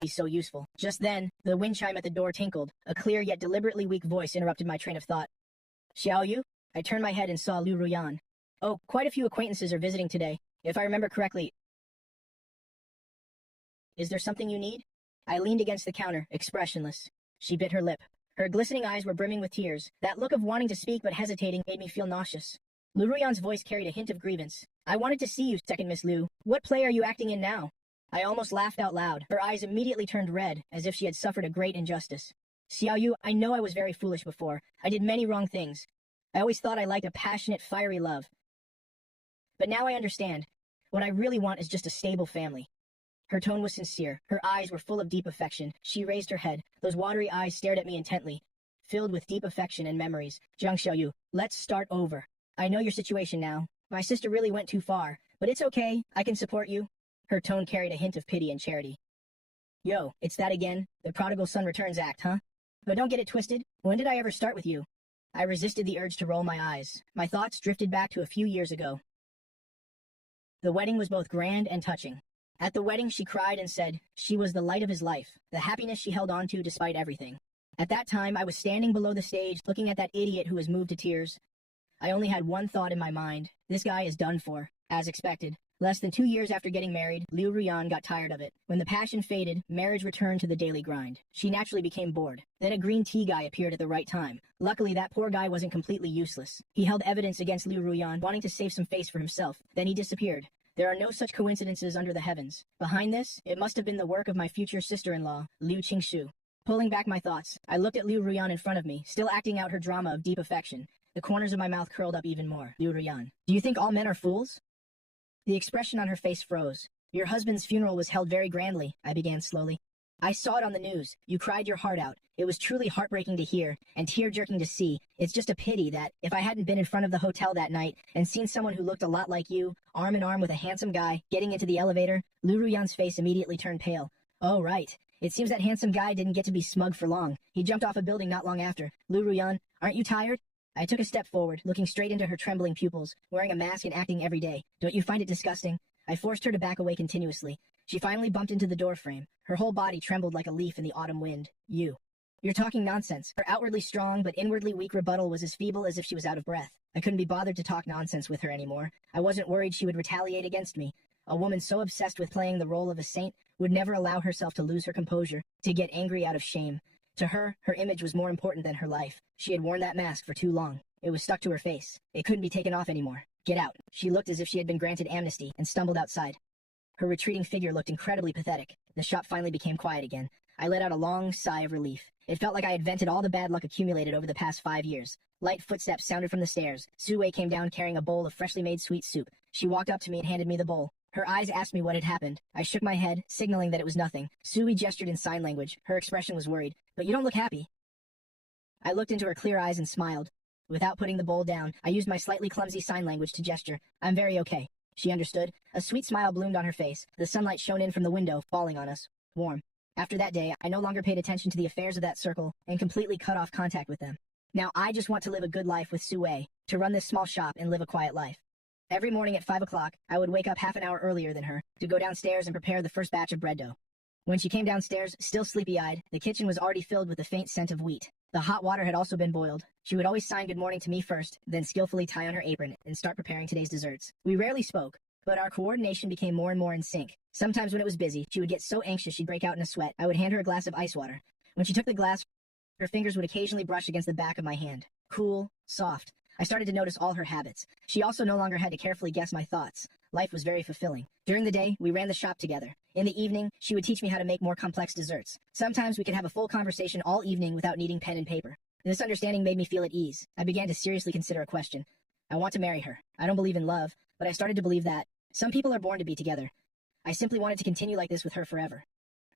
be so useful. Just then, the wind chime at the door tinkled. A clear yet deliberately weak voice interrupted my train of thought. Xiao Yu? I turned my head and saw Liu Ruyan. Oh, quite a few acquaintances are visiting today. If I remember correctly. Is there something you need? I leaned against the counter, expressionless. She bit her lip. Her glistening eyes were brimming with tears. That look of wanting to speak but hesitating made me feel nauseous. Liu Ruyan's voice carried a hint of grievance. I wanted to see you, second Miss Liu. What play are you acting in now? I almost laughed out loud. Her eyes immediately turned red, as if she had suffered a great injustice. Xiao Yu, I know I was very foolish before. I did many wrong things. I always thought I liked a passionate, fiery love. But now I understand. What I really want is just a stable family. Her tone was sincere. Her eyes were full of deep affection. She raised her head. Those watery eyes stared at me intently, filled with deep affection and memories. Jiang Xiaoyu, let's start over. I know your situation now. My sister really went too far, but it's okay. I can support you. Her tone carried a hint of pity and charity. Yo, it's that again? The prodigal son returns act, huh? But don't get it twisted. When did I ever start with you? I resisted the urge to roll my eyes. My thoughts drifted back to a few years ago. The wedding was both grand and touching. At the wedding, she cried and said she was the light of his life, the happiness she held on to despite everything. At that time, I was standing below the stage, looking at that idiot who was moved to tears. I only had one thought in my mind. This guy is done for, as expected. Less than 2 years after getting married, Liu Ruyan got tired of it. When the passion faded, marriage returned to the daily grind. She naturally became bored. Then a green tea guy appeared at the right time. Luckily, that poor guy wasn't completely useless. He held evidence against Liu Ruyan, wanting to save some face for himself. Then he disappeared. There are no such coincidences under the heavens. Behind this, it must have been the work of my future sister-in-law, Liu Qingshu. Pulling back my thoughts, I looked at Liu Ruyan in front of me, still acting out her drama of deep affection. The corners of my mouth curled up even more. Liu Ruyan, do you think all men are fools? The expression on her face froze. Your husband's funeral was held very grandly, I began slowly. I saw it on the news. You cried your heart out. It was truly heartbreaking to hear, and tear-jerking to see. It's just a pity that, if I hadn't been in front of the hotel that night and seen someone who looked a lot like you, arm in arm with a handsome guy, getting into the elevator, Liu Ruyan's face immediately turned pale. Oh, right. It seems that handsome guy didn't get to be smug for long. He jumped off a building not long after. Liu Ruyan, aren't you tired? I took a step forward, looking straight into her trembling pupils, wearing a mask and acting every day. Don't you find it disgusting? I forced her to back away continuously. She finally bumped into the doorframe. Her whole body trembled like a leaf in the autumn wind. You're talking nonsense. Her outwardly strong but inwardly weak rebuttal was as feeble as if she was out of breath. I couldn't be bothered to talk nonsense with her anymore. I wasn't worried she would retaliate against me. A woman so obsessed with playing the role of a saint would never allow herself to lose her composure, to get angry out of shame. To her, her image was more important than her life. She had worn that mask for too long. It was stuck to her face. It couldn't be taken off anymore. Get out. She looked as if she had been granted amnesty and stumbled outside. Her retreating figure looked incredibly pathetic. The shop finally became quiet again. I let out a long sigh of relief. It felt like I had vented all the bad luck accumulated over the past 5 years. Light footsteps sounded from the stairs. Su Wei came down carrying a bowl of freshly made sweet soup. She walked up to me and handed me the bowl. Her eyes asked me what had happened. I shook my head, signaling that it was nothing. Sui gestured in sign language. Her expression was worried. But you don't look happy. I looked into her clear eyes and smiled. Without putting the bowl down, I used my slightly clumsy sign language to gesture. I'm very okay. She understood. A sweet smile bloomed on her face. The sunlight shone in from the window, falling on us. Warm. After that day, I no longer paid attention to the affairs of that circle and completely cut off contact with them. Now I just want to live a good life with Su Wei, to run this small shop and live a quiet life. Every morning at 5 o'clock, I would wake up half an hour earlier than her to go downstairs and prepare the first batch of bread dough. When she came downstairs, still sleepy-eyed, the kitchen was already filled with the faint scent of wheat. The hot water had also been boiled. She would always sign good morning to me first, then skillfully tie on her apron and start preparing today's desserts. We rarely spoke, but our coordination became more and more in sync. Sometimes when it was busy, she would get so anxious she'd break out in a sweat. I would hand her a glass of ice water. When she took the glass, her fingers would occasionally brush against the back of my hand. Cool, soft. I started to notice all her habits. She also no longer had to carefully guess my thoughts. Life was very fulfilling. During the day, we ran the shop together. In the evening, she would teach me how to make more complex desserts. Sometimes we could have a full conversation all evening without needing pen and paper. This understanding made me feel at ease. I began to seriously consider a question. I want to marry her. I don't believe in love, but I started to believe that some people are born to be together. I simply wanted to continue like this with her forever.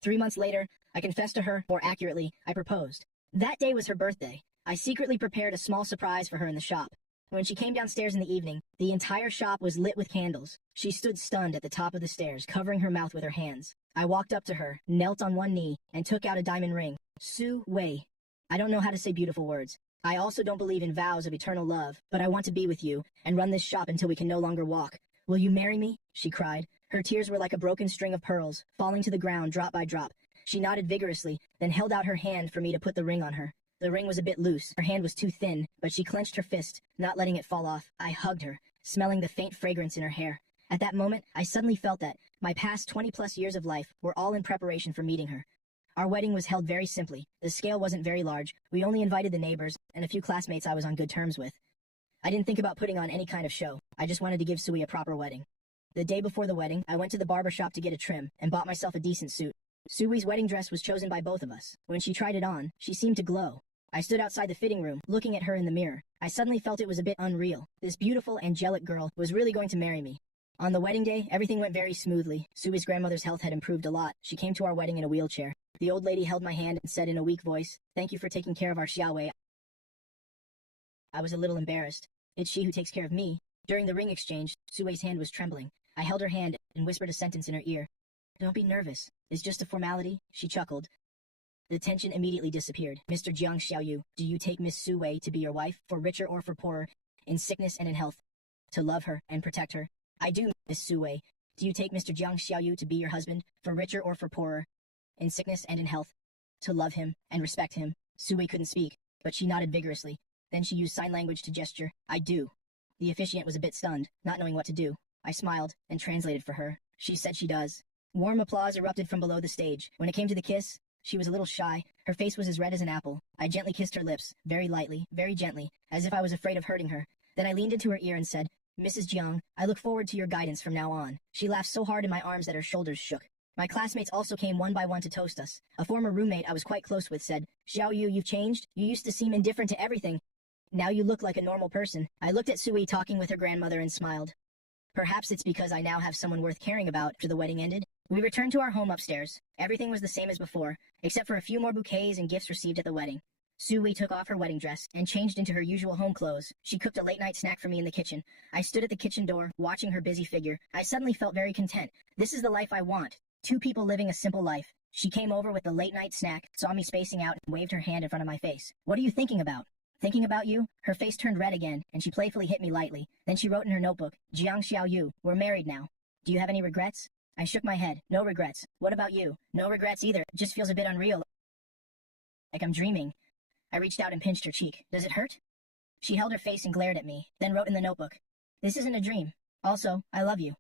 3 months later, I confessed to her, more accurately, I proposed. That day was her birthday. I secretly prepared a small surprise for her in the shop. When she came downstairs in the evening, the entire shop was lit with candles. She stood stunned at the top of the stairs, covering her mouth with her hands. I walked up to her, knelt on one knee, and took out a diamond ring. Su Wei. I don't know how to say beautiful words. I also don't believe in vows of eternal love, but I want to be with you and run this shop until we can no longer walk. Will you marry me? She cried. Her tears were like a broken string of pearls, falling to the ground drop by drop. She nodded vigorously, then held out her hand for me to put the ring on her. The ring was a bit loose, her hand was too thin, but she clenched her fist, not letting it fall off. I hugged her, smelling the faint fragrance in her hair. At that moment, I suddenly felt that my past 20-plus years of life were all in preparation for meeting her. Our wedding was held very simply. The scale wasn't very large. We only invited the neighbors and a few classmates I was on good terms with. I didn't think about putting on any kind of show. I just wanted to give Sui a proper wedding. The day before the wedding, I went to the barber shop to get a trim and bought myself a decent suit. Sui's wedding dress was chosen by both of us. When she tried it on, she seemed to glow. I stood outside the fitting room, looking at her in the mirror. I suddenly felt it was a bit unreal. This beautiful, angelic girl was really going to marry me. On the wedding day, everything went very smoothly. Sui's grandmother's health had improved a lot. She came to our wedding in a wheelchair. The old lady held my hand and said in a weak voice, "Thank you for taking care of our Xiaowei." I was a little embarrassed. It's she who takes care of me. During the ring exchange, Sui's hand was trembling. I held her hand and whispered a sentence in her ear. "Don't be nervous. It's just a formality." She chuckled. The tension immediately disappeared. "Mr. Jiang Xiaoyu, do you take Miss Sui to be your wife, for richer or for poorer, in sickness and in health, to love her and protect her?" "I do, Miss Sui. Do you take Mr. Jiang Xiaoyu to be your husband, for richer or for poorer, in sickness and in health, to love him and respect him?" Sui couldn't speak, but she nodded vigorously. Then she used sign language to gesture. "I do." The officiant was a bit stunned, not knowing what to do. I smiled and translated for her. She said she does. Warm applause erupted from below the stage. When it came to the kiss, she was a little shy. Her face was as red as an apple. I gently kissed her lips, very lightly, very gently, as if I was afraid of hurting her. Then I leaned into her ear and said, "Mrs. Jiang, I look forward to your guidance from now on." She laughed so hard in my arms that her shoulders shook. My classmates also came one by one to toast us. A former roommate I was quite close with said, "Xiaoyu, you've changed. You used to seem indifferent to everything. Now you look like a normal person." I looked at Sui talking with her grandmother and smiled. Perhaps it's because I now have someone worth caring about. After the wedding ended, we returned to our home upstairs. Everything was the same as before, except for a few more bouquets and gifts received at the wedding. Sui took off her wedding dress and changed into her usual home clothes. She cooked a late-night snack for me in the kitchen. I stood at the kitchen door, watching her busy figure. I suddenly felt very content. This is the life I want. Two people living a simple life. She came over with the late-night snack, saw me spacing out, and waved her hand in front of my face. "What are you thinking about?" "Thinking about you?" Her face turned red again, and she playfully hit me lightly. Then she wrote in her notebook, "Jiang Xiaoyu, we're married now. Do you have any regrets?" I shook my head. "No regrets." "What about you?" "No regrets either. It just feels a bit unreal. Like I'm dreaming." I reached out and pinched her cheek. "Does it hurt?" She held her face and glared at me, then wrote in the notebook, "This isn't a dream. Also, I love you."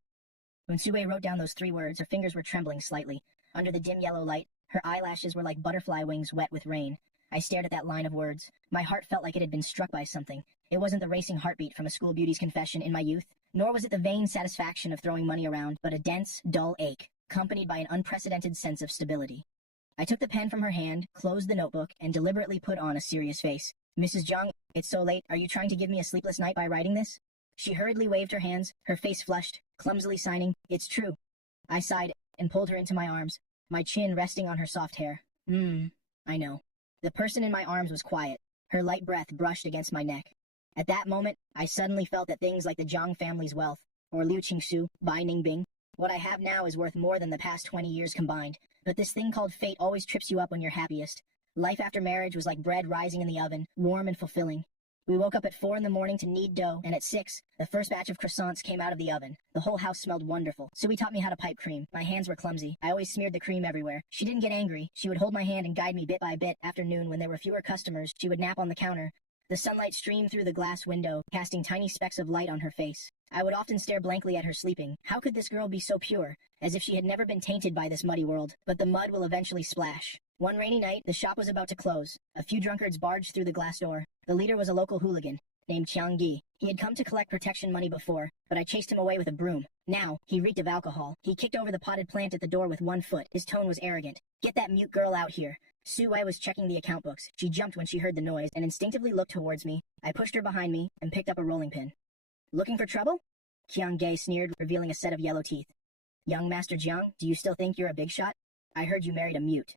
When Sui wrote down those 3 words, her fingers were trembling slightly. Under the dim yellow light, her eyelashes were like butterfly wings wet with rain. I stared at that line of words. My heart felt like it had been struck by something. It wasn't the racing heartbeat from a school beauty's confession in my youth, nor was it the vain satisfaction of throwing money around, but a dense, dull ache, accompanied by an unprecedented sense of stability. I took the pen from her hand, closed the notebook, and deliberately put on a serious face. "Mrs. Jiang, it's so late. Are you trying to give me a sleepless night by writing this?" She hurriedly waved her hands, her face flushed, clumsily signing, "It's true." I sighed and pulled her into my arms, my chin resting on her soft hair. I know. The person in my arms was quiet. Her light breath brushed against my neck. At that moment, I suddenly felt that things like the Jiang family's wealth, or Liu Qingsu, Bai Ningbing, what I have now is worth more than the past 20 years combined. But this thing called fate always trips you up when you're happiest. Life after marriage was like bread rising in the oven, warm and fulfilling. We woke up at 4 in the morning to knead dough, and at 6, the first batch of croissants came out of the oven. The whole house smelled wonderful. Sui taught me how to pipe cream. My hands were clumsy. I always smeared the cream everywhere. She didn't get angry. She would hold my hand and guide me bit by bit. After noon, when there were fewer customers, she would nap on the counter. The sunlight streamed through the glass window, casting tiny specks of light on her face. I would often stare blankly at her sleeping. How could this girl be so pure? As if she had never been tainted by this muddy world. But the mud will eventually splash. One rainy night, the shop was about to close. A few drunkards barged through the glass door. The leader was a local hooligan named Qiang Gi. He had come to collect protection money before, but I chased him away with a broom. Now, he reeked of alcohol. He kicked over the potted plant at the door with one foot. His tone was arrogant. "Get that mute girl out here." Sui was checking the account books. She jumped when she heard the noise and instinctively looked towards me. I pushed her behind me and picked up a rolling pin. "Looking for trouble?" Qiang Gi sneered, revealing a set of yellow teeth. "Young Master Jiang, do you still think you're a big shot? I heard you married a mute."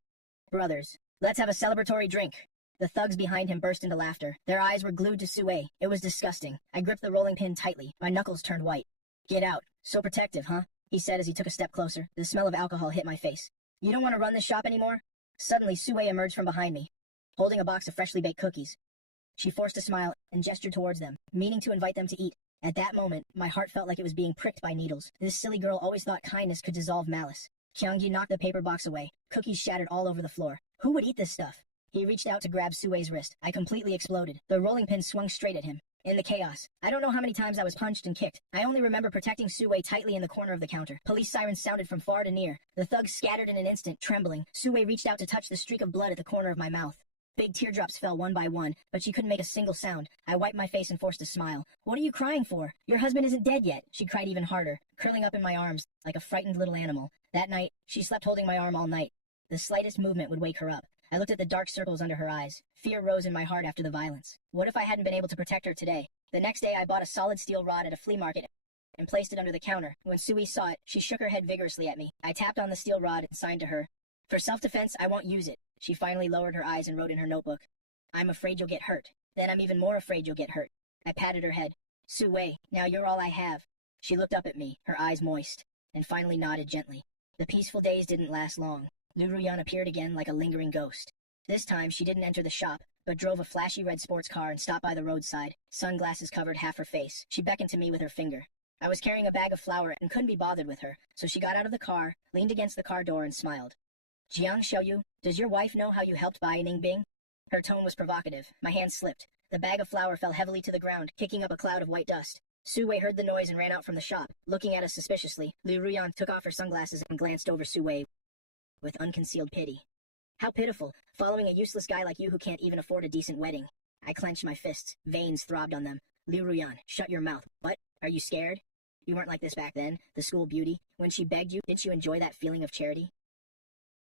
"Brothers, let's have a celebratory drink." The thugs behind him burst into laughter. Their eyes were glued to Sui. It was disgusting. I gripped the rolling pin tightly. My knuckles turned white. "Get out. So protective, huh?" he said as he took a step closer. The smell of alcohol hit my face. "You don't want to run this shop anymore?" Suddenly, Sui emerged from behind me, holding a box of freshly baked cookies. She forced a smile and gestured towards them, meaning to invite them to eat. At that moment, my heart felt like it was being pricked by needles. This silly girl always thought kindness could dissolve malice. Kyungji knocked the paper box away. Cookies shattered all over the floor. Who would eat this stuff? He reached out to grab Sue's wrist. I completely exploded. The rolling pin swung straight at him. In the chaos, I don't know how many times I was punched and kicked. I only remember protecting Sue tightly in the corner of the counter. Police sirens sounded from far to near. The thugs scattered in an instant, trembling. Sue reached out to touch the streak of blood at the corner of my mouth. Big teardrops fell one by one, but she couldn't make a single sound. I wiped my face and forced a smile. What are you crying for? Your husband isn't dead yet. She cried even harder, curling up in my arms like a frightened little animal. That night, she slept holding my arm all night. The slightest movement would wake her up. I looked at the dark circles under her eyes. Fear rose in my heart after the violence. What if I hadn't been able to protect her today? The next day, I bought a solid steel rod at a flea market and placed it under the counter. When Sue saw it, she shook her head vigorously at me. I tapped on the steel rod and signed to her. For self-defense, I won't use it. She finally lowered her eyes and wrote in her notebook. I'm afraid you'll get hurt. Then I'm even more afraid you'll get hurt. I patted her head. Sue, now you're all I have. She looked up at me, her eyes moist, and finally nodded gently. The peaceful days didn't last long. Lu Ruyan appeared again like a lingering ghost. This time, she didn't enter the shop, but drove a flashy red sports car and stopped by the roadside. Sunglasses covered half her face. She beckoned to me with her finger. I was carrying a bag of flour and couldn't be bothered with her, so she got out of the car, leaned against the car door and smiled. Jiang Xiaoyu, does your wife know how you helped buy Ningbing? Her tone was provocative. My hand slipped. The bag of flour fell heavily to the ground, kicking up a cloud of white dust. Sue heard the noise and ran out from the shop. Looking at us suspiciously, Lu Ruyan took off her sunglasses and glanced over Sue with unconcealed pity. How pitiful, following a useless guy like you who can't even afford a decent wedding. I clenched my fists. Veins throbbed on them. Lu Ruyan, shut your mouth. What? Are you scared? You weren't like this back then, the school beauty. When she begged you, didn't you enjoy that feeling of charity?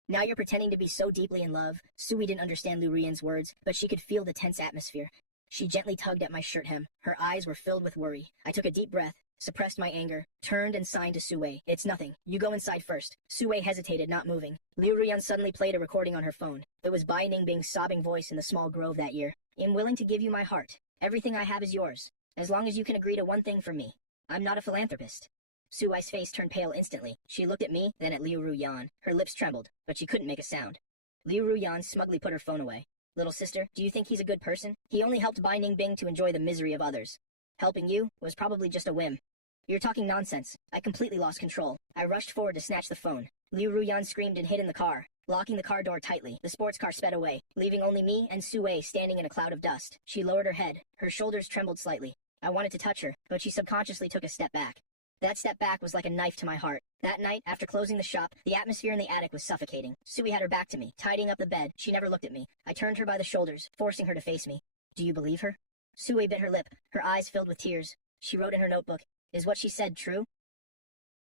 Now you're pretending to be so deeply in love. Sue didn't understand Lu Ruyan's words, but she could feel the tense atmosphere. She gently tugged at my shirt hem. Her eyes were filled with worry. I took a deep breath, suppressed my anger, turned and signed to Sue. It's nothing. You go inside first. Sue hesitated, not moving. Lu Ruyan suddenly played a recording on her phone. It was Bai Ningbing's sobbing voice in the small grove that year. I'm willing to give you my heart. Everything I have is yours, as long as you can agree to one thing from me. I'm not a philanthropist. Sue's face turned pale instantly. She looked at me, then at Liu Ruyan. Her lips trembled, but she couldn't make a sound. Liu Ruyan smugly put her phone away. Little sister, do you think he's a good person? He only helped Bai Ningbing to enjoy the misery of others. Helping you was probably just a whim. You're talking nonsense. I completely lost control. I rushed forward to snatch the phone. Liu Ruyan screamed and hid in the car. Locking the car door tightly, the sports car sped away, leaving only me and Sue standing in a cloud of dust. She lowered her head. Her shoulders trembled slightly. I wanted to touch her, but she subconsciously took a step back. That step back was like a knife to my heart. That night, after closing the shop, the atmosphere in the attic was suffocating. Sue had her back to me, tidying up the bed. She never looked at me. I turned her by the shoulders, forcing her to face me. Do you believe her? Sue bit her lip, her eyes filled with tears. She wrote in her notebook, Is what she said true?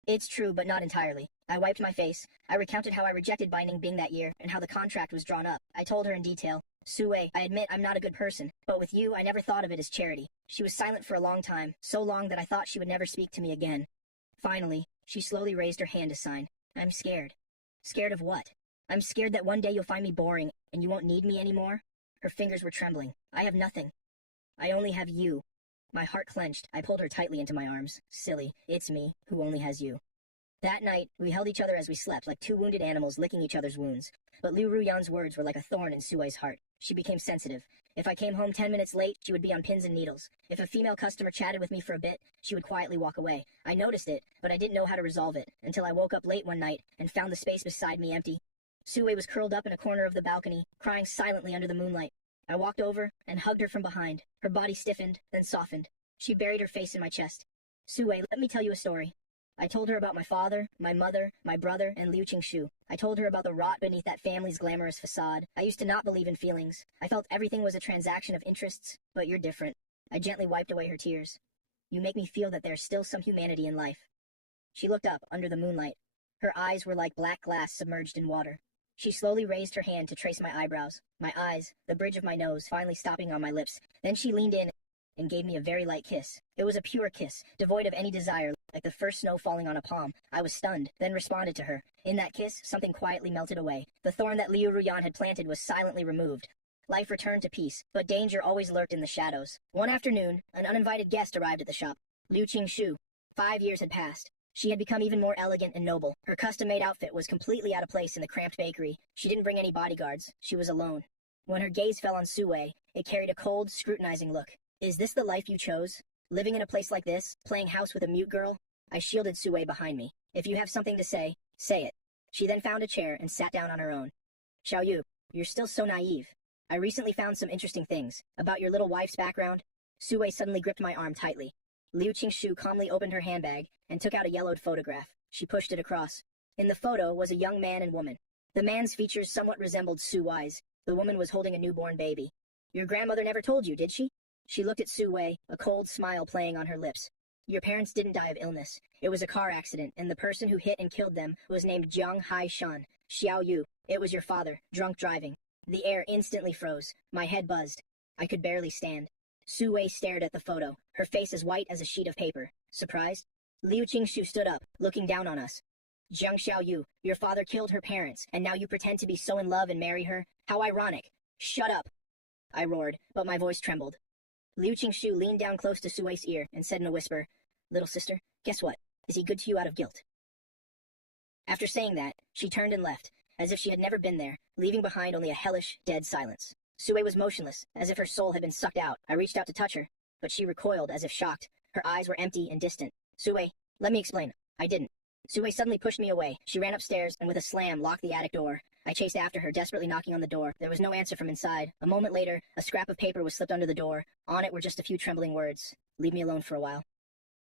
It's true, but not entirely. I wiped my face. I recounted how I rejected Bai Ningbing that year, and how the contract was drawn up. I told her in detail. Sue, I admit I'm not a good person, but with you I never thought of it as charity. She was silent for a long time, so long that I thought she would never speak to me again. Finally, she slowly raised her hand to sign. I'm scared. Scared of what? I'm scared that one day you'll find me boring, and you won't need me anymore. Her fingers were trembling. I have nothing. I only have you. My heart clenched. I pulled her tightly into my arms. Silly, it's me, who only has you. That night, we held each other as we slept, like two wounded animals licking each other's wounds. But Liu Ruyan's words were like a thorn in Sue's heart. She became sensitive. If I came home 10 minutes late, she would be on pins and needles. If a female customer chatted with me for a bit, she would quietly walk away. I noticed it, but I didn't know how to resolve it, until I woke up late one night and found the space beside me empty. Sue was curled up in a corner of the balcony, crying silently under the moonlight. I walked over and hugged her from behind. Her body stiffened, then softened. She buried her face in my chest. Sue, let me tell you a story. I told her about my father, my mother, my brother, and Liu Qingshu. I told her about the rot beneath that family's glamorous facade. I used to not believe in feelings. I felt everything was a transaction of interests, but you're different. I gently wiped away her tears. You make me feel that there's still some humanity in life. She looked up under the moonlight. Her eyes were like black glass submerged in water. She slowly raised her hand to trace my eyebrows, my eyes, the bridge of my nose finally stopping on my lips. Then she leaned in and gave me a very light kiss. It was a pure kiss, devoid of any desire, like the first snow falling on a palm. I was stunned, then responded to her. In that kiss, something quietly melted away. The thorn that Liu Ruyan had planted was silently removed. Life returned to peace, but danger always lurked in the shadows. One afternoon, an uninvited guest arrived at the shop. Liu Qingshu. 5 years had passed. She had become even more elegant and noble. Her custom-made outfit was completely out of place in the cramped bakery. She didn't bring any bodyguards. She was alone. When her gaze fell on Sue, it carried a cold, scrutinizing look. Is this the life you chose? Living in a place like this? Playing house with a mute girl? I shielded Sue behind me. If you have something to say, say it. She then found a chair and sat down on her own. Xiao Yu, you're still so naive. I recently found some interesting things. About your little wife's background. Su Wei suddenly gripped my arm tightly. Liu Qingshu calmly opened her handbag and took out a yellowed photograph. She pushed it across. In the photo was a young man and woman. The man's features somewhat resembled Su Wei's. The woman was holding a newborn baby. Your grandmother never told you, did she? She looked at Su Wei, a cold smile playing on her lips. Your parents didn't die of illness. It was a car accident, and the person who hit and killed them was named Jiang Haishan, Xiao Yu. It was your father, drunk driving. The air instantly froze. My head buzzed. I could barely stand. Su Wei stared at the photo, her face as white as a sheet of paper. Surprised? Liu Qingshu stood up, looking down on us. Jiang Xiaoyu, your father killed her parents, and now you pretend to be so in love and marry her? How ironic. Shut up, I roared, but my voice trembled. Liu Qingshu leaned down close to Su Wei's ear and said in a whisper, Little sister, guess what? Is he good to you out of guilt? After saying that, she turned and left, as if she had never been there, leaving behind only a hellish, dead silence. Su Wei was motionless, as if her soul had been sucked out. I reached out to touch her, but she recoiled as if shocked. Her eyes were empty and distant. Su Wei, let me explain. I didn't. Su Wei suddenly pushed me away. She ran upstairs and with a slam locked the attic door. I chased after her, desperately knocking on the door. There was no answer from inside. A moment later, a scrap of paper was slipped under the door. On it were just a few trembling words. Leave me alone for a while.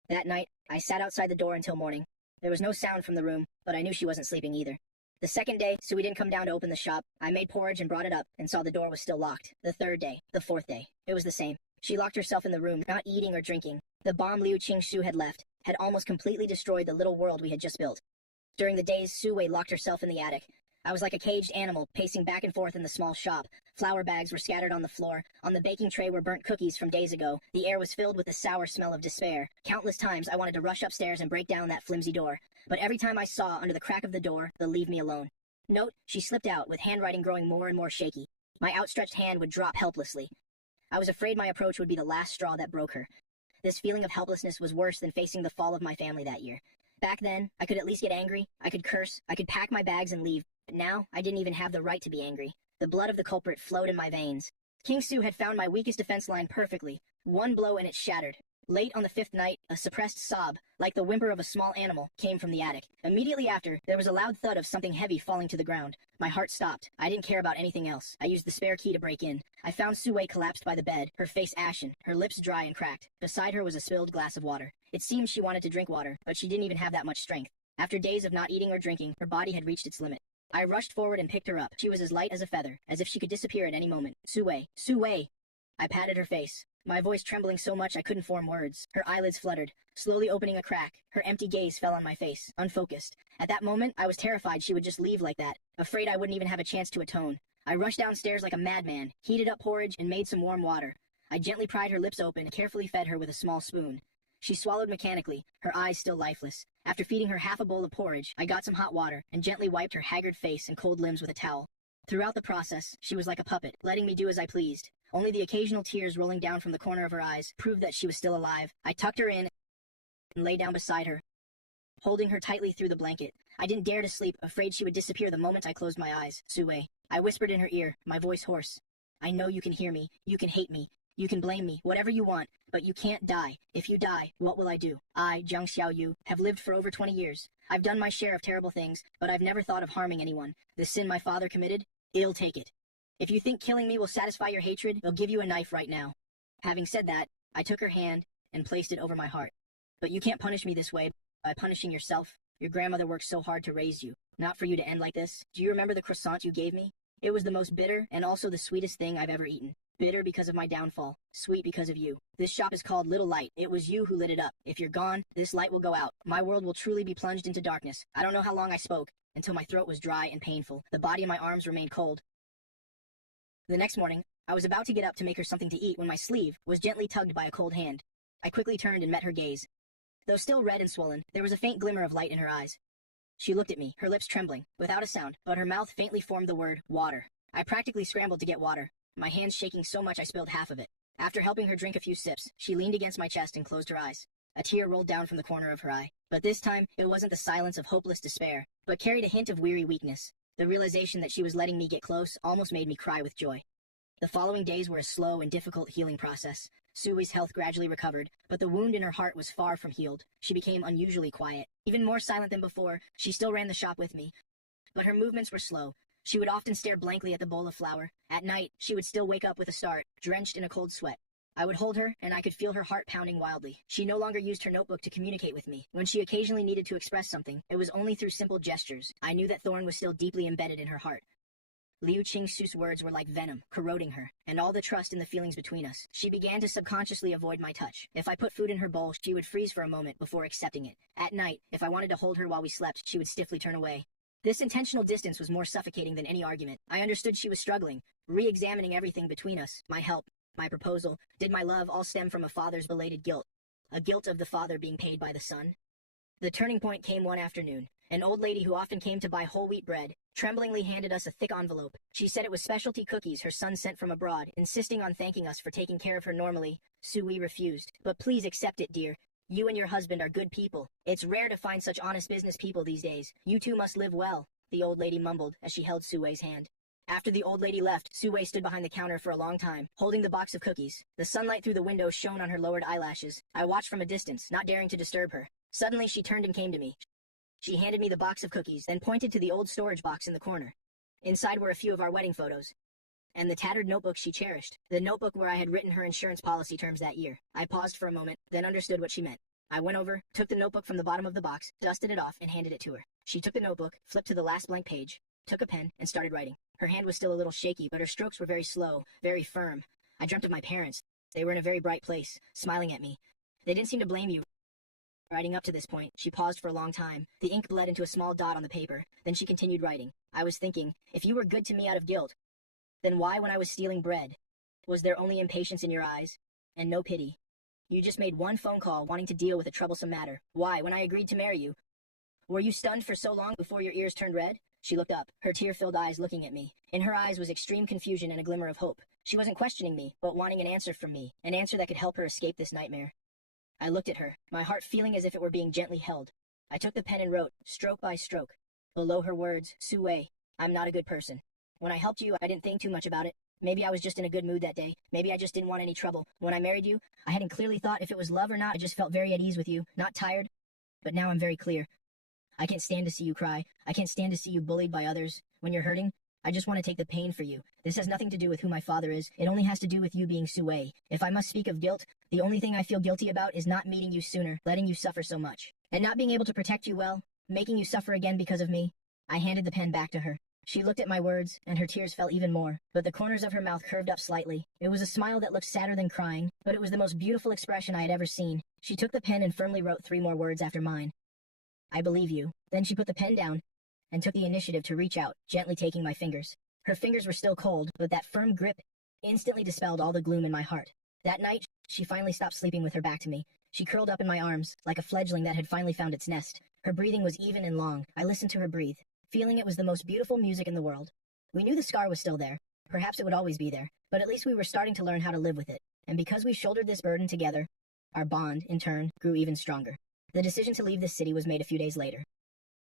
That night, I sat outside the door until morning. There was no sound from the room, but I knew she wasn't sleeping either. The second day, Sui didn't come down to open the shop. I made porridge and brought it up and saw the door was still locked. The third day, the fourth day, it was the same. She locked herself in the room, not eating or drinking. The bomb Liu Qingshu had left had almost completely destroyed the little world we had just built. During the days, Su Wei locked herself in the attic. I was like a caged animal, pacing back and forth in the small shop. Flour bags were scattered on the floor. On the baking tray were burnt cookies from days ago. The air was filled with the sour smell of despair. Countless times I wanted to rush upstairs and break down that flimsy door. But every time I saw, under the crack of the door, the leave me alone. Note, she slipped out, with handwriting growing more and more shaky. My outstretched hand would drop helplessly. I was afraid my approach would be the last straw that broke her. This feeling of helplessness was worse than facing the fall of my family that year. Back then, I could at least get angry, I could curse, I could pack my bags and leave. But now, I didn't even have the right to be angry. The blood of the culprit flowed in my veins. King Su had found my weakest defense line perfectly. One blow and it shattered. Late on the fifth night, a suppressed sob, like the whimper of a small animal, came from the attic. Immediately after, there was a loud thud of something heavy falling to the ground. My heart stopped. I didn't care about anything else. I used the spare key to break in. I found Su Wei collapsed by the bed, her face ashen, her lips dry and cracked. Beside her was a spilled glass of water. It seemed she wanted to drink water, but she didn't even have that much strength. After days of not eating or drinking, her body had reached its limit. I rushed forward and picked her up. She was as light as a feather, as if she could disappear at any moment. Su Wei! Su Wei! I patted her face, my voice trembling so much I couldn't form words. Her eyelids fluttered, slowly opening a crack. Her empty gaze fell on my face, unfocused. At that moment, I was terrified she would just leave like that, afraid I wouldn't even have a chance to atone. I rushed downstairs like a madman, heated up porridge, and made some warm water. I gently pried her lips open and carefully fed her with a small spoon. She swallowed mechanically, her eyes still lifeless. After feeding her half a bowl of porridge, I got some hot water and gently wiped her haggard face and cold limbs with a towel. Throughout the process, she was like a puppet, letting me do as I pleased. Only the occasional tears rolling down from the corner of her eyes proved that she was still alive. I tucked her in and lay down beside her, holding her tightly through the blanket. I didn't dare to sleep, afraid she would disappear the moment I closed my eyes. Su Wei, I whispered in her ear, my voice hoarse. I know you can hear me, you can hate me, you can blame me, whatever you want, but you can't die. If you die, what will I do? I, Jiang Xiaoyu, have lived for over 20 years. I've done my share of terrible things, but I've never thought of harming anyone. The sin my father committed, ill take it. If you think killing me will satisfy your hatred, I'll give you a knife right now. Having said that, I took her hand and placed it over my heart. But you can't punish me this way by punishing yourself. Your grandmother worked so hard to raise you, not for you to end like this. Do you remember the croissant you gave me? It was the most bitter and also the sweetest thing I've ever eaten. Bitter because of my downfall, sweet because of you. This shop is called Little Light. It was you who lit it up. If you're gone, this light will go out. My world will truly be plunged into darkness. I don't know how long I spoke, until my throat was dry and painful. The body in my arms remained cold. The next morning, I was about to get up to make her something to eat when my sleeve was gently tugged by a cold hand. I quickly turned and met her gaze. Though still red and swollen, there was a faint glimmer of light in her eyes. She looked at me, her lips trembling, without a sound, but her mouth faintly formed the word, water. I practically scrambled to get water, my hands shaking so much I spilled half of it. After helping her drink a few sips, she leaned against my chest and closed her eyes. A tear rolled down from the corner of her eye. But this time, it wasn't the silence of hopeless despair, but carried a hint of weary weakness. The realization that she was letting me get close almost made me cry with joy. The following days were a slow and difficult healing process. Sui's health gradually recovered, but the wound in her heart was far from healed. She became unusually quiet. Even more silent than before, she still ran the shop with me, but her movements were slow. She would often stare blankly at the bowl of flour. At night, she would still wake up with a start, drenched in a cold sweat. I would hold her, and I could feel her heart pounding wildly. She no longer used her notebook to communicate with me. When she occasionally needed to express something, it was only through simple gestures. I knew that Thorn was still deeply embedded in her heart. Liu Qingxu's words were like venom, corroding her, and all the trust in the feelings between us. She began to subconsciously avoid my touch. If I put food in her bowl, she would freeze for a moment before accepting it. At night, if I wanted to hold her while we slept, she would stiffly turn away. This intentional distance was more suffocating than any argument. I understood she was struggling, re-examining everything between us. My help, my proposal, did my love all stem from a father's belated guilt? A guilt of the father being paid by the son? The turning point came one afternoon. An old lady who often came to buy whole wheat bread tremblingly handed us a thick envelope. She said it was specialty cookies her son sent from abroad, insisting on thanking us for taking care of her normally. Sui refused. But please accept it, dear. You and your husband are good people. It's rare to find such honest business people these days. You two must live well, the old lady mumbled as she held Sui's hand. After the old lady left, Sui stood behind the counter for a long time, holding the box of cookies. The sunlight through the window shone on her lowered eyelashes. I watched from a distance, not daring to disturb her. Suddenly she turned and came to me. She handed me the box of cookies, then pointed to the old storage box in the corner. Inside were a few of our wedding photos, and the tattered notebook she cherished, the notebook where I had written her insurance policy terms that year. I paused for a moment, then understood what she meant. I went over, took the notebook from the bottom of the box, dusted it off, and handed it to her. She took the notebook, flipped to the last blank page, took a pen, and started writing. Her hand was still a little shaky, but her strokes were very slow, very firm. I dreamt of my parents. They were in a very bright place, smiling at me. They didn't seem to blame you. Writing up to this point, she paused for a long time. The ink bled into a small dot on the paper. Then she continued writing. I was thinking, if you were good to me out of guilt, then why, when I was stealing bread, was there only impatience in your eyes, and no pity? You just made one phone call wanting to deal with a troublesome matter. Why, when I agreed to marry you, were you stunned for so long before your ears turned red? She looked up, her tear-filled eyes looking at me. In her eyes was extreme confusion and a glimmer of hope. She wasn't questioning me, but wanting an answer from me, an answer that could help her escape this nightmare. I looked at her, my heart feeling as if it were being gently held. I took the pen and wrote, stroke by stroke. Below her words, Sui, I'm not a good person. When I helped you, I didn't think too much about it. Maybe I was just in a good mood that day. Maybe I just didn't want any trouble. When I married you, I hadn't clearly thought if it was love or not. I just felt very at ease with you, not tired. But now I'm very clear. I can't stand to see you cry. I can't stand to see you bullied by others. When you're hurting, I just want to take the pain for you. This has nothing to do with who my father is. It only has to do with you being Sui. If I must speak of guilt, the only thing I feel guilty about is not meeting you sooner, letting you suffer so much, and not being able to protect you well, making you suffer again because of me. I handed the pen back to her. She looked at my words, and her tears fell even more, but the corners of her mouth curved up slightly. It was a smile that looked sadder than crying, but it was the most beautiful expression I had ever seen. She took the pen and firmly wrote 3 more words after mine. I believe you. Then she put the pen down and took the initiative to reach out, gently taking my fingers. Her fingers were still cold, but that firm grip instantly dispelled all the gloom in my heart. That night, she finally stopped sleeping with her back to me. She curled up in my arms, like a fledgling that had finally found its nest. Her breathing was even and long. I listened to her breathe, feeling it was the most beautiful music in the world. We knew the scar was still there. Perhaps it would always be there, but at least we were starting to learn how to live with it. And because we shouldered this burden together, our bond, in turn, grew even stronger. The decision to leave the city was made a few days later.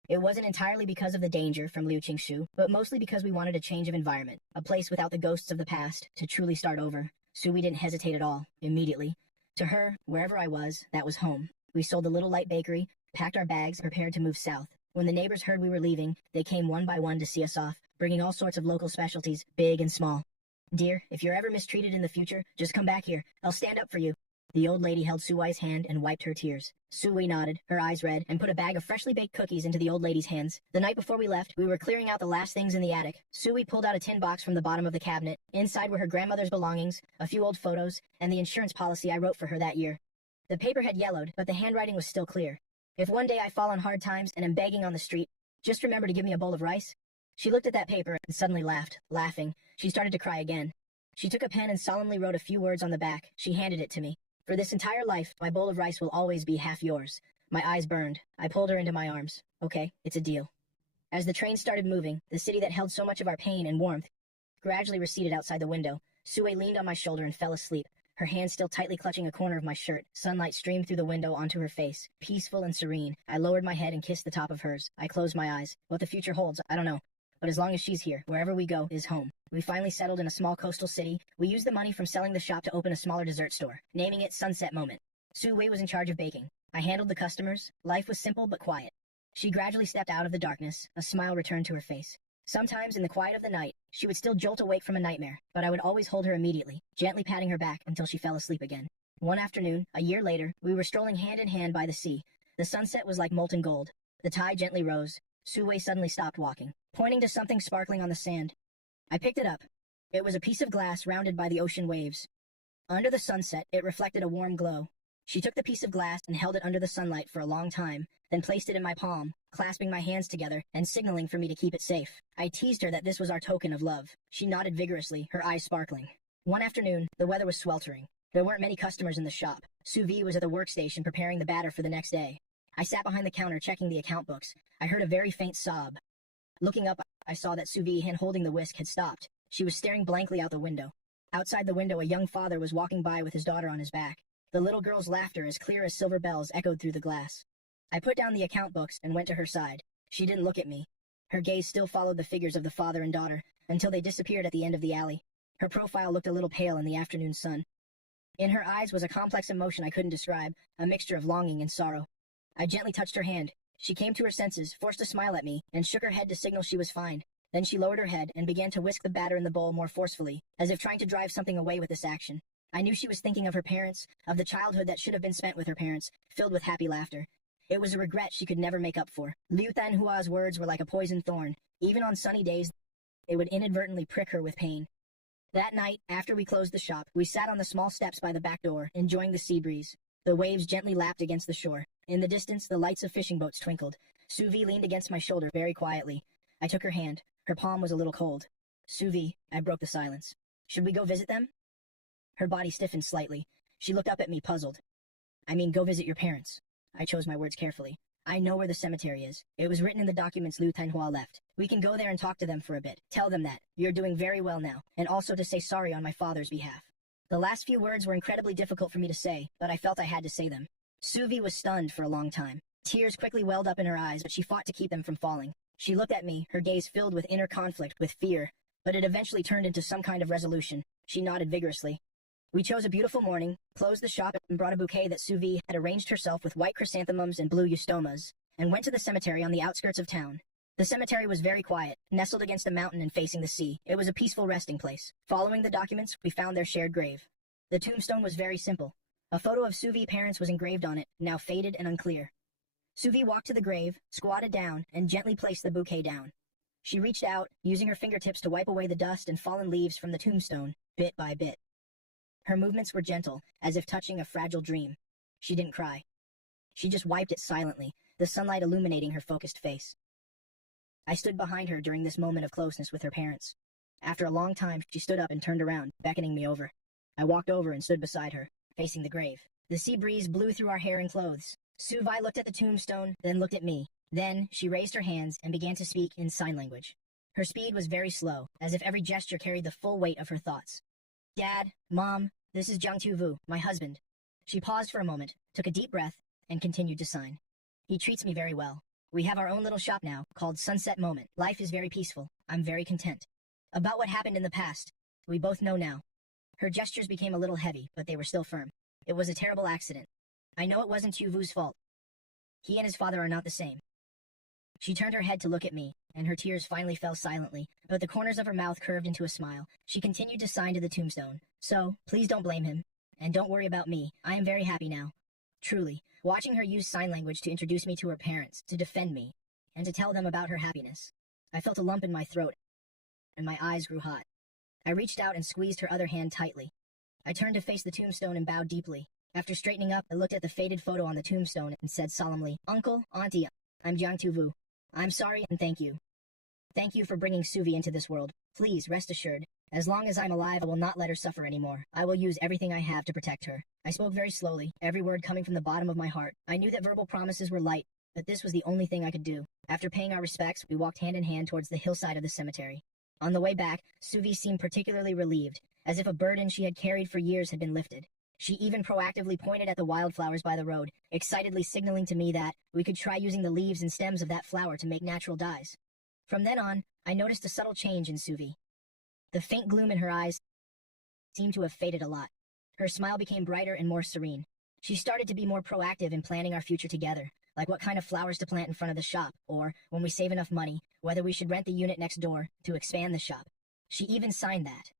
It wasn't entirely because of the danger from Liu Qingxu, but mostly because we wanted a change of environment, a place without the ghosts of the past, to truly start over. Sui didn't hesitate at all, immediately. To her, wherever I was, that was home. We sold the little light bakery, packed our bags, prepared to move south. When the neighbors heard we were leaving, they came one by one to see us off, bringing all sorts of local specialties, big and small. Dear, if you're ever mistreated in the future, just come back here. I'll stand up for you. The old lady held Sui's hand and wiped her tears. Sui nodded, her eyes red, and put a bag of freshly baked cookies into the old lady's hands. The night before we left, we were clearing out the last things in the attic. Sui pulled out a tin box from the bottom of the cabinet. Inside were her grandmother's belongings, a few old photos, and the insurance policy I wrote for her that year. The paper had yellowed, but the handwriting was still clear. If one day I fall on hard times and am begging on the street, just remember to give me a bowl of rice. She looked at that paper and suddenly laughed. Laughing, she started to cry again. She took a pen and solemnly wrote a few words on the back. She handed it to me. For this entire life, my bowl of rice will always be half yours. My eyes burned. I pulled her into my arms. Okay, it's a deal. As the train started moving, the city that held so much of our pain and warmth gradually receded outside the window. Sui leaned on my shoulder and fell asleep, her hand still tightly clutching a corner of my shirt. Sunlight streamed through the window onto her face, peaceful and serene. I lowered my head and kissed the top of hers. I closed my eyes. What the future holds, I don't know. But as long as she's here, wherever we go is home. We finally settled in a small coastal city. We used the money from selling the shop to open a smaller dessert store, naming it Sunset Moment. Sui was in charge of baking. I handled the customers. Life was simple but quiet. She gradually stepped out of the darkness, a smile returned to her face. Sometimes in the quiet of the night, she would still jolt awake from a nightmare, but I would always hold her immediately, gently patting her back until she fell asleep again. One afternoon, a year later, we were strolling hand in hand by the sea. The sunset was like molten gold. The tide gently rose. Suwei suddenly stopped walking, pointing to something sparkling on the sand. I picked it up. It was a piece of glass rounded by the ocean waves. Under the sunset, it reflected a warm glow. She took the piece of glass and held it under the sunlight for a long time, then placed it in my palm, clasping my hands together and signaling for me to keep it safe. I teased her that this was our token of love. She nodded vigorously, her eyes sparkling. One afternoon, the weather was sweltering. There weren't many customers in the shop. Suvi was at the workstation preparing the batter for the next day. I sat behind the counter checking the account books. I heard a very faint sob. Looking up, I saw that Suvi, hand holding the whisk, had stopped. She was staring blankly out the window. Outside the window, a young father was walking by with his daughter on his back. The little girl's laughter, as clear as silver bells, echoed through the glass. I put down the account books and went to her side. She didn't look at me. Her gaze still followed the figures of the father and daughter until they disappeared at the end of the alley. Her profile looked a little pale in the afternoon sun. In her eyes was a complex emotion I couldn't describe, a mixture of longing and sorrow. I gently touched her hand. She came to her senses, forced a smile at me, and shook her head to signal she was fine. Then she lowered her head and began to whisk the batter in the bowl more forcefully, as if trying to drive something away with this action. I knew she was thinking of her parents, of the childhood that should have been spent with her parents, filled with happy laughter. It was a regret she could never make up for. Liu Thanhua's words were like a poisoned thorn. Even on sunny days, they would inadvertently prick her with pain. That night, after we closed the shop, we sat on the small steps by the back door, enjoying the sea breeze. The waves gently lapped against the shore. In the distance, the lights of fishing boats twinkled. Suvi leaned against my shoulder very quietly. I took her hand. Her palm was a little cold. Suvi, I broke the silence. Should we go visit them? Her body stiffened slightly. She looked up at me, puzzled. I mean, go visit your parents. I chose my words carefully. I know where the cemetery is. It was written in the documents Liu Tanhua left. We can go there and talk to them for a bit. Tell them that you're doing very well now, and also to say sorry on my father's behalf. The last few words were incredibly difficult for me to say, but I felt I had to say them. Suvi was stunned for a long time. Tears quickly welled up in her eyes, but she fought to keep them from falling. She looked at me, her gaze filled with inner conflict, with fear, but it eventually turned into some kind of resolution. She nodded vigorously. We chose a beautiful morning, closed the shop, and brought a bouquet that Suvi had arranged herself with white chrysanthemums and blue eustomas, and went to the cemetery on the outskirts of town. The cemetery was very quiet, nestled against a mountain and facing the sea. It was a peaceful resting place. Following the documents, we found their shared grave. The tombstone was very simple. A photo of Suvi's parents was engraved on it, now faded and unclear. Suvi walked to the grave, squatted down, and gently placed the bouquet down. She reached out, using her fingertips to wipe away the dust and fallen leaves from the tombstone, bit by bit. Her movements were gentle, as if touching a fragile dream. She didn't cry. She just wiped it silently, the sunlight illuminating her focused face. I stood behind her during this moment of closeness with her parents. After a long time, she stood up and turned around, beckoning me over. I walked over and stood beside her, facing the grave. The sea breeze blew through our hair and clothes. Suvi looked at the tombstone, then looked at me. Then, she raised her hands and began to speak in sign language. Her speed was very slow, as if every gesture carried the full weight of her thoughts. Dad, Mom, this is Jiang Tuvu, my husband. She paused for a moment, took a deep breath, and continued to sign. He treats me very well. We have our own little shop now, called Sunset Moment. Life is very peaceful. I'm very content. About what happened in the past, we both know now. Her gestures became a little heavy, but they were still firm. It was a terrible accident. I know it wasn't Tuvu's fault. He and his father are not the same. She turned her head to look at me, and her tears finally fell silently, but the corners of her mouth curved into a smile. She continued to sign to the tombstone. So, please don't blame him. And don't worry about me. I am very happy now. Truly, watching her use sign language to introduce me to her parents, to defend me, and to tell them about her happiness. I felt a lump in my throat, and my eyes grew hot. I reached out and squeezed her other hand tightly. I turned to face the tombstone and bowed deeply. After straightening up, I looked at the faded photo on the tombstone and said solemnly, Uncle, Auntie, I'm Jiang Tuvu. I'm sorry and thank you. Thank you for bringing Suvi into this world. Please rest assured, as long as I'm alive, I will not let her suffer anymore. I will use everything I have to protect her. I spoke very slowly, every word coming from the bottom of my heart. I knew that verbal promises were light, but this was the only thing I could do. After paying our respects, we walked hand in hand towards the hillside of the cemetery. On the way back, Suvi seemed particularly relieved, as if a burden she had carried for years had been lifted. She even proactively pointed at the wildflowers by the road, excitedly signaling to me that we could try using the leaves and stems of that flower to make natural dyes. From then on, I noticed a subtle change in Suvi. The faint gloom in her eyes seemed to have faded a lot. Her smile became brighter and more serene. She started to be more proactive in planning our future together, like what kind of flowers to plant in front of the shop, or, when we save enough money, whether we should rent the unit next door to expand the shop. She even signed that.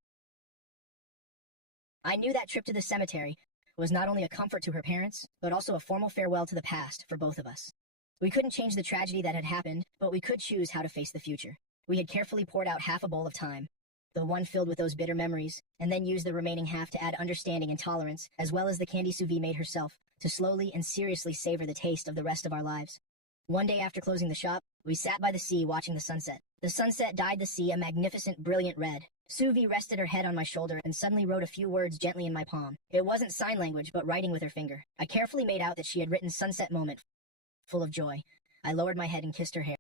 I knew that trip to the cemetery was not only a comfort to her parents, but also a formal farewell to the past for both of us. We couldn't change the tragedy that had happened, but we could choose how to face the future. We had carefully poured out half a bowl of time, the one filled with those bitter memories, and then used the remaining half to add understanding and tolerance, as well as the candy Suvi made herself, to slowly and seriously savor the taste of the rest of our lives. One day after closing the shop, we sat by the sea watching the sunset. The sunset dyed the sea a magnificent, brilliant red. Suvi rested her head on my shoulder and suddenly wrote a few words gently in my palm. It wasn't sign language, but writing with her finger. I carefully made out that she had written sunset moment, full of joy. I lowered my head and kissed her hair.